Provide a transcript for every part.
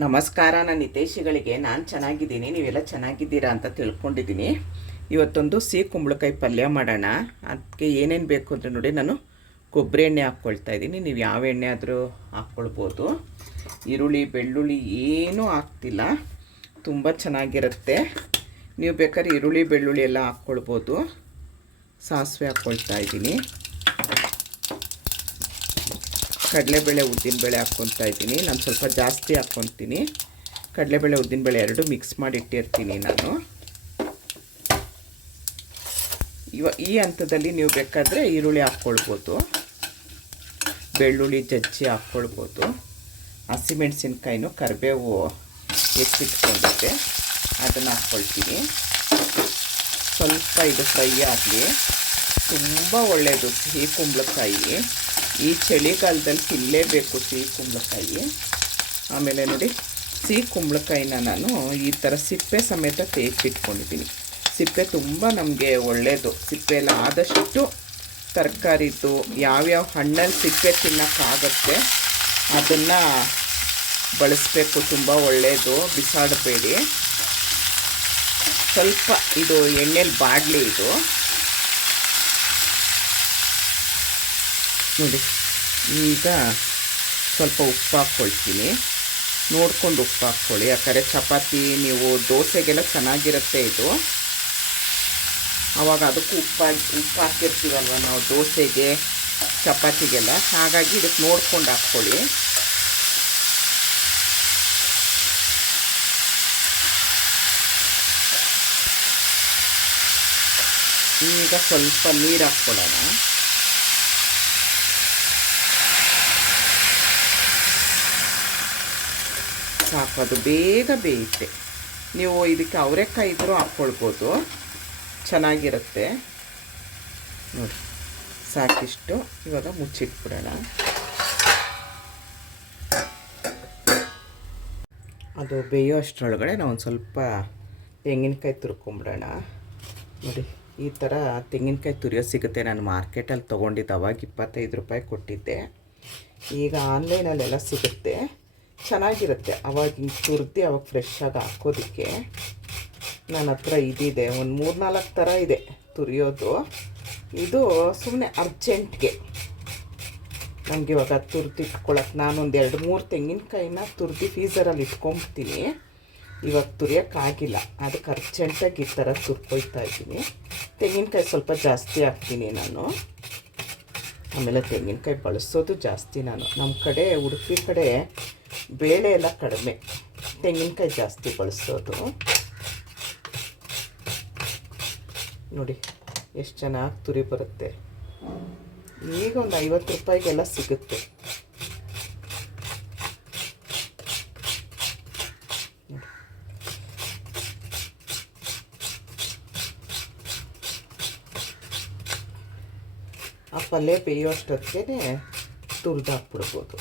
ನಮಸ್ಕಾರ. ನನ್ನ ಹಿತೈಷಿಗಳಿಗೆ ನಾನು ಚೆನ್ನಾಗಿದ್ದೀನಿ, ನೀವೆಲ್ಲ ಚೆನ್ನಾಗಿದ್ದೀರಾ ಅಂತ ತಿಳ್ಕೊಂಡಿದ್ದೀನಿ. ಇವತ್ತೊಂದು ಸಿಹಿ ಕುಂಬಳಕಾಯಿ ಪಲ್ಯ ಮಾಡೋಣ. ಅದಕ್ಕೆ ಏನೇನು ಬೇಕು ಅಂದರೆ ನೋಡಿ, ನಾನು ಕೊಬ್ಬರಿ ಎಣ್ಣೆ ಹಾಕ್ಕೊಳ್ತಾ ಇದ್ದೀನಿ. ನೀವು ಯಾವ ಎಣ್ಣೆ ಆದರೂ ಹಾಕ್ಕೊಳ್ಬೋದು. ಈರುಳ್ಳಿ ಬೆಳ್ಳುಳ್ಳಿ ಏನೂ ಹಾಕ್ತಿಲ್ಲ, ತುಂಬ ಚೆನ್ನಾಗಿರುತ್ತೆ. ನೀವು ಬೇಕಾದ್ರೆ ಈರುಳ್ಳಿ ಬೆಳ್ಳುಳ್ಳಿ ಎಲ್ಲ ಹಾಕ್ಕೊಳ್ಬೋದು. ಸಾಸಿವೆ ಹಾಕ್ಕೊಳ್ತಾ ಇದ್ದೀನಿ. ಕಡಲೆಬೇಳೆ ಉದ್ದಿನಬೇಳೆ ಹಾಕ್ಕೊತಾ ಇದ್ದೀನಿ. ನಾನು ಸ್ವಲ್ಪ ಜಾಸ್ತಿ ಹಾಕ್ಕೊತೀನಿ. ಕಡಲೆಬೇಳೆ ಉದ್ದಿನಬೇಳೆ ಎರಡು ಮಿಕ್ಸ್ ಮಾಡಿ ಇಟ್ಟಿರ್ತೀನಿ ನಾನು. ಈ ಹಂತದಲ್ಲಿ ನೀವು ಬೇಕಾದರೆ ಈರುಳ್ಳಿ ಹಾಕ್ಕೊಳ್ಬೋದು, ಬೆಳ್ಳುಳ್ಳಿ ಜಜ್ಜಿ ಹಾಕ್ಕೊಳ್ಬೋದು. ಹಸಿಮೆಣಸಿನ್ಕಾಯಿನೂ ಕರಿಬೇವು ಹೆಚ್ಚಿಟ್ಕೊಂಡಿದ್ದೆ, ಅದನ್ನು ಹಾಕ್ಕೊಳ್ತೀನಿ. ಸ್ವಲ್ಪ ಇದು ಫ್ರೈ ಆಗಲಿ. ತುಂಬ ಒಳ್ಳೆಯದು ಸಿಹಿ ಕುಂಬಳಕಾಯಿ. ಈ ಚಳಿಗಾಲದಲ್ಲಿ ತಿನ್ನಲೇಬೇಕು ಸಿಹಿ ಕುಂಬಳಕಾಯಿ. ಆಮೇಲೆ ನೋಡಿ, ಸಿಹಿ ಕುಂಬಳಕಾಯಿನ ನಾನು ಈ ಥರ ಸಿಪ್ಪೆ ಸಮೇತ ತೆಗೆದಿಟ್ಕೊಂಡಿದ್ದೀನಿ. ಸಿಪ್ಪೆ ತುಂಬ ನಮಗೆ ಒಳ್ಳೆಯದು. ಸಿಪ್ಪೆ ಎಲ್ಲ ಆದಷ್ಟು ತರಕಾರಿದ್ದು ಯಾವ್ಯಾವ ಹಣ್ಣಲ್ಲಿ ಸಿಪ್ಪೆ ತಿನ್ನೋಕ್ಕಾಗತ್ತೆ ಅದನ್ನು ಬಳಸಬೇಕು. ತುಂಬ ಒಳ್ಳೆಯದು, ಬಿಸಾಡಬೇಡಿ. ಸ್ವಲ್ಪ ಇದು ಎಣ್ಣೆಲಿ ಬಾಡಲಿ. ಇದು ನೋಡಿ, ಈಗ ಸ್ವಲ್ಪ ಉಪ್ಪು ಹಾಕ್ಕೊಳ್ತೀನಿ. ನೋಡ್ಕೊಂಡು ಉಪ್ಪು ಹಾಕ್ಕೊಳ್ಳಿ, ಯಾಕಂದರೆ ಚಪಾತಿ ನೀವು ದೋಸೆಗೆಲ್ಲ ಚೆನ್ನಾಗಿರುತ್ತೆ ಇದು. ಆವಾಗ ಅದಕ್ಕೂ ಉಪ್ಪು ಹಾಕಿರ್ತೀವಲ್ವ ನಾವು ದೋಸೆಗೆ ಚಪಾತಿಗೆಲ್ಲ, ಹಾಗಾಗಿ ಇದಕ್ಕೆ ನೋಡ್ಕೊಂಡು ಹಾಕ್ಕೊಳ್ಳಿ. ಈಗ ಸ್ವಲ್ಪ ನೀರು ಹಾಕ್ಕೊಳ್ಳೋಣ. ಸಾಕು, ಅದು ಬೇಗ ಬೇಯುತ್ತೆ. ನೀವು ಇದಕ್ಕೆ ಅವರೆಕಾಯಿ ಇದ್ರೂ ಹಾಕ್ಕೊಳ್ಬೋದು, ಚೆನ್ನಾಗಿರುತ್ತೆ ನೋಡಿ. ಸಾಕಿಷ್ಟು. ಇವಾಗ ಮುಚ್ಚಿಟ್ಬಿಡೋಣ. ಅದು ಬೇಯೋ ಅಷ್ಟರೊಳಗಡೆ ನಾವು ಒಂದು ಸ್ವಲ್ಪ ತೆಂಗಿನಕಾಯಿ ತುರ್ಕೊಂಬಿಡೋಣ. ನೋಡಿ, ಈ ಥರ ತೆಂಗಿನಕಾಯಿ ತುರಿಯೋ ಸಿಗುತ್ತೆ. ನಾನು ಮಾರ್ಕೆಟಲ್ಲಿ ತೊಗೊಂಡಿದ್ದೆ, ಅವಾಗ 25 ರೂಪಾಯಿ ಕೊಟ್ಟಿದ್ದೆ. ಈಗ ಆನ್ಲೈನಲ್ಲೆಲ್ಲ ಸಿಗುತ್ತೆ, ಚೆನ್ನಾಗಿರುತ್ತೆ. ಅವಾಗ ಹಿಂಗೆ ತುರ್ದು ಅವಾಗ ಫ್ರೆಶ್ಶಾಗಿ ಹಾಕೋದಕ್ಕೆ ನನ್ನ ಹತ್ರ ಇದಿದೆ. ಒಂದು 3-4 ಥರ ಇದೆ ತುರಿಯೋದು. ಇದು ಸುಮ್ಮನೆ ಅರ್ಜೆಂಟ್ಗೆ ನನಗೆ ಇವಾಗ ತುರ್ದಿಟ್ಕೊಳಕ್ಕೆ ನಾನೊಂದು 2-3 ತೆಂಗಿನಕಾಯಿನ ತುರ್ದು ಫ್ರೀಝರಲ್ಲಿ ಇಟ್ಕೊಂಬಿಡ್ತೀನಿ. ಇವಾಗ ತುರಿಯೋಕ್ಕಾಗಿಲ್ಲ, ಅದಕ್ಕೆ ಅರ್ಜೆಂಟಾಗಿ ಈ ಥರ ತುರ್ಕೊಳ್ತಾ ಇದ್ದೀನಿ. ತೆಂಗಿನಕಾಯಿ ಸ್ವಲ್ಪ ಜಾಸ್ತಿ ಹಾಕ್ತೀನಿ ನಾನು. ಆಮೇಲೆ ತೆಂಗಿನಕಾಯಿ ಬಳಸೋದು ಜಾಸ್ತಿ ನಾನು. ನಮ್ಮ ಕಡೆ ಉಡುಪಿ ಕಡೆ ಬೇಳೆ ಎಲ್ಲ ಕಡಿಮೆ, ತೆಂಗಿನಕಾಯಿ ಜಾಸ್ತಿ ಬಳಸೋದು. ನೋಡಿ ಎಷ್ಟು ಚೆನ್ನಾಗಿ ತುರಿ ಬರುತ್ತೆ. ಈಗ ಒಂದು 50 ರೂಪಾಯಿಗೆಲ್ಲ ಸಿಗುತ್ತೆ. ಆ ಪಲ್ಯ ಬೇಯೋಷ್ಟೊತ್ತಿಗೆ ತುರಿದು ಹಾಕ್ಬಿಡ್ಬೋದು.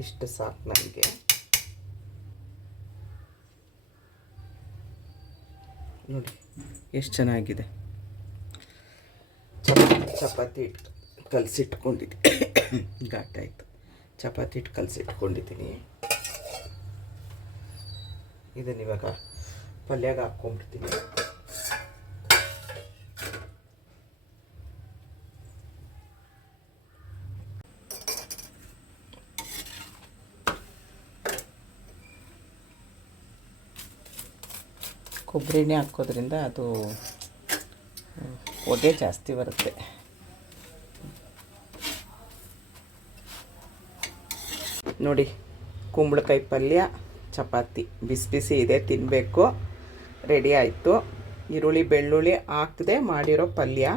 ಇಷ್ಟು ಸಾಕು ನನಗೆ. ನೋಡಿ ಎಷ್ಟು ಚೆನ್ನಾಗಿದೆ. ಚಪಾತಿ ಕಲಸಿಟ್ಕೊಂಡಿದ್ದೀನಿ. ಘಾಟಾಯಿತು. ಚಪಾತಿ ಹಿಟ್ಟು ಕಲಸಿಟ್ಕೊಂಡಿದ್ದೀನಿ. ಇದನ್ನು ಇವಾಗ ಪಲ್ಯಾಗ ಹಾಕ್ಕೊಂಡ್ಬಿಡ್ತೀನಿ. ಕೊಬ್ಬರಿ ಎಣ್ಣೆ ಹಾಕೋದ್ರಿಂದ ಅದು ಹೊಗೆ ಜಾಸ್ತಿ ಬರುತ್ತೆ. ನೋಡಿ, ಕುಂಬಳಕಾಯಿ ಪಲ್ಯ ಚಪಾತಿ ಬಿಸಿ ಬಿಸಿ ಇದೆ, ತಿನ್ನಬೇಕು. ರೆಡಿ ಆಯಿತು. ಈರುಳ್ಳಿ ಬೆಳ್ಳುಳ್ಳಿ ಹಾಕದೆ ಮಾಡಿರೋ ಪಲ್ಯ.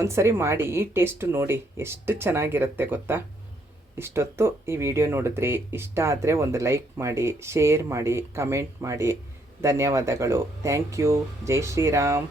ಒಂದು ಸರಿ ಮಾಡಿ ಈ ಟೇಸ್ಟ್ ನೋಡಿ, ಎಷ್ಟು ಚೆನ್ನಾಗಿರುತ್ತೆ ಗೊತ್ತಾ. ಇಷ್ಟೊತ್ತು ಈ ವಿಡಿಯೋ ನೋಡಿದ್ರಿ, ಇಷ್ಟ ಆದರೆ ಒಂದು ಲೈಕ್ ಮಾಡಿ, ಶೇರ್ ಮಾಡಿ, ಕಮೆಂಟ್ ಮಾಡಿ. ಧನ್ಯವಾದಗಳು. Thank you. ಜೈ ಶ್ರೀರಾಮ್.